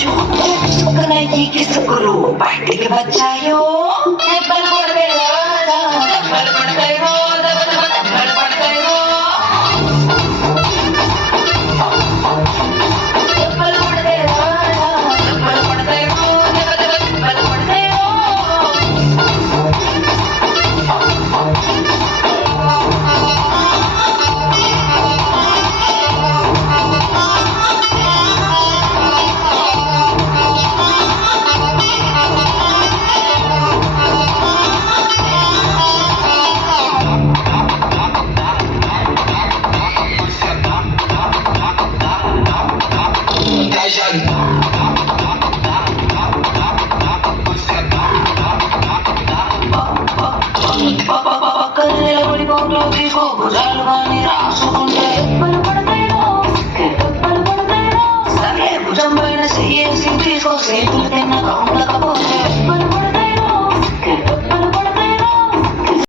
చుక్కలయ్యి కిసుకులు బయటికి వచ్చాయో దెబ్బలు పడతాయో దెబ్బలు పడతాయో దెబ్బలు పడతాయో దెబ్బలు పడతాయో దెబ్బలు పడతాయో దెబ్బలు పడతాయో భుజాలు కానీ రాసుకుంటే దెబ్బలు పడతాయో దెబ్బలు పడతాయో సరే భుజం పైన చెయ్యేసి తీసుకో చేతులు తిన్న కౌంట్ల